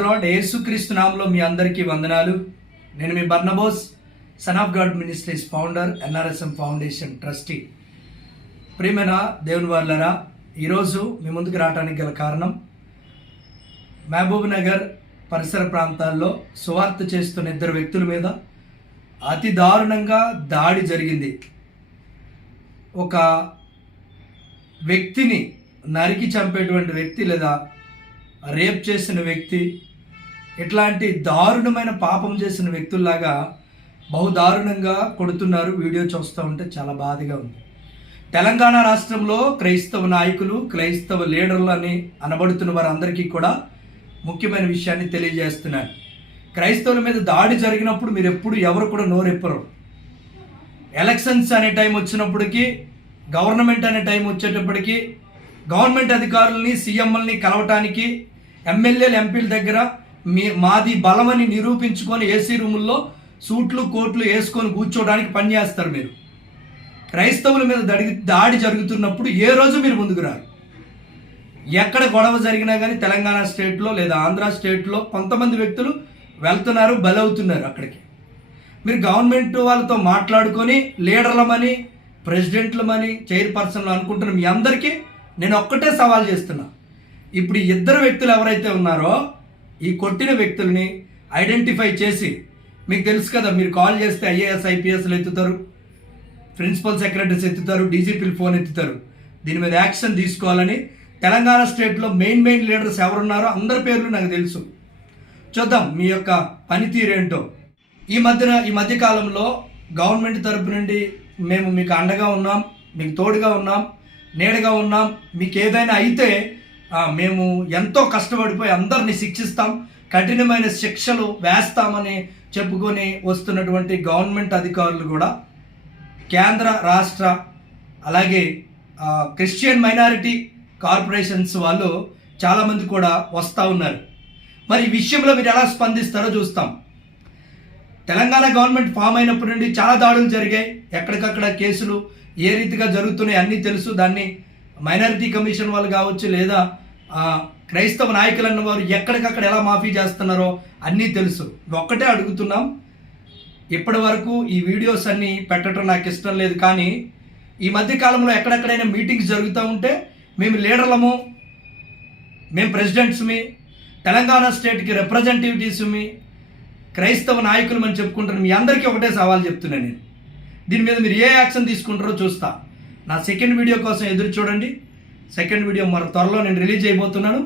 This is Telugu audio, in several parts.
లార్డ్ యేసుక్రీస్తు నామములో మీ అందరికీ వందనాలు. నేను మీ Barnabas, son of God ministries founder, NRSM foundation trustee. ప్రియమైన దేవుని వాళ్ళరా, ఈరోజు మీ ముందుకు రావడానికి గల కారణం, మహబూబ్ నగర్ పరిసర ప్రాంతాల్లో సువార్త చేస్తున్న ఇద్దరు వ్యక్తుల మీద అతి దారుణంగా దాడి జరిగింది. ఒక వ్యక్తిని నరికి చంపేటువంటి వ్యక్తి లేదా రేప్ చేసిన వ్యక్తి, ఇట్లాంటి దారుణమైన పాపం చేసిన వ్యక్తుల్లాగా బహుదారుణంగా కొడుతున్నారు. వీడియో చూస్తూ ఉంటే చాలా బాధగా ఉంది. తెలంగాణ రాష్ట్రంలో క్రైస్తవ నాయకులు, క్రైస్తవ లీడర్లు అని అనబడుతున్న వారందరికీ కూడా ముఖ్యమైన విషయాన్ని తెలియజేస్తున్నారు. క్రైస్తవుల మీద దాడి జరిగినప్పుడు మీరు ఎప్పుడు ఎవరు కూడా నోరెప్పరు. ఎలక్షన్స్ అనే టైం వచ్చినప్పటికీ, గవర్నమెంట్ అనే టైం వచ్చేటప్పటికి గవర్నమెంట్ అధికారులని, సీఎంఎల్ని కలవటానికి ఎమ్మెల్యేలు, ఎంపీల దగ్గర మాది బలమని నిరూపించుకొని ఏసీ రూముల్లో సూట్లు కోట్లు వేసుకొని కూర్చోవడానికి పనిచేస్తారు. మీరు క్రైస్తవుల మీద దాడి జరుగుతున్నప్పుడు ఏ రోజు మీరు ముందుకు రారు. ఎక్కడ గొడవ జరిగినా కానీ తెలంగాణ స్టేట్లో లేదా ఆంధ్ర స్టేట్లో కొంతమంది వ్యక్తులు వెళ్తున్నారు, బలవుతున్నారు. అక్కడికి మీరు గవర్నమెంట్ వాళ్ళతో మాట్లాడుకొని లీడర్లమని, ప్రెసిడెంట్లమని, చైర్పర్సన్లు అనుకుంటున్న మీ అందరికీ నేను ఒక్కటే సవాల్ చేస్తున్నా. ఇప్పుడు ఈ ఇద్దరు వ్యక్తులు ఎవరైతే ఉన్నారో, ఈ కొట్టిన వ్యక్తుల్ని ఐడెంటిఫై చేసి, మీకు తెలుసు కదా, మీరు కాల్ చేస్తే ఐఏఎస్ ఐపీఎస్లు ఎత్తుతారు, ప్రిన్సిపల్ సెక్రటరీస్ ఎత్తుతారు, డీజీపీలు ఫోన్ ఎత్తుతారు. దీని మీద యాక్షన్ తీసుకోవాలని తెలంగాణ స్టేట్లో మెయిన్ లీడర్స్ ఎవరున్నారో అందరి పేర్లు నాకు తెలుసు. చూద్దాం మీ యొక్క పనితీరు ఏంటో. ఈ మధ్య కాలంలో గవర్నమెంట్ తరపు నుండి మేము మీకు అండగా ఉన్నాం, మీకు తోడుగా ఉన్నాం, నీడగా ఉన్నాం, మీకు ఏదైనా అయితే మేము ఎంతో కష్టపడిపోయి అందరినీ శిక్షిస్తాం, కఠినమైన శిక్షలు వేస్తామని చెప్పుకొని వస్తున్నటువంటి గవర్నమెంట్ అధికారులు కూడా కేంద్ర, రాష్ట్ర, అలాగే క్రిస్టియన్ మైనారిటీ కార్పొరేషన్స్ వాళ్ళు చాలామంది కూడా వస్తూ ఉన్నారు. మరి ఈ విషయంలో మీరు ఎలా స్పందిస్తారో చూస్తాం. తెలంగాణ గవర్నమెంట్ ఫామ్ అయినప్పటి నుండి చాలా దాడులు జరిగాయి. ఎక్కడికక్కడ కేసులు ఏ రీతిగా జరుగుతున్నాయి అన్నీ తెలుసు. దాన్ని మైనారిటీ కమిషన్ వాళ్ళు కావచ్చు, లేదా క్రైస్తవ నాయకులు అన్న వారు ఎక్కడికక్కడ ఎలా మాఫీ చేస్తున్నారో అన్నీ తెలుసు. ఒక్కటే అడుగుతున్నాం, ఇప్పటి వరకు ఈ వీడియోస్ అన్నీ పెట్టడం నాకు ఇష్టం లేదు, కానీ ఈ మధ్య కాలంలో ఎక్కడెక్కడైనా మీటింగ్స్ జరుగుతూ ఉంటే మేము లీడర్లము, మేము ప్రెసిడెంట్స్మి, తెలంగాణ స్టేట్కి రిప్రజెంటేటివ్స్మి, క్రైస్తవ నాయకులు అని చెప్పుకుంటున్న మీ అందరికీ ఒకటే సవాల్ చెప్తున్నాను నేను. దీని మీద మీరు ఏ యాక్షన్ తీసుకుంటారో చూస్తా. నా సెకండ్ వీడియో కోసం ఎదురు చూడండి. సెకండ్ వీడియో మరి త్వరలో నేను రిలీజ్ చేయబోతున్నాను.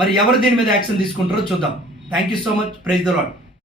మరి ఎవరు దీని మీద యాక్షన్ తీసుకుంటారో చూద్దాం. Thank you so much. Praise the lord.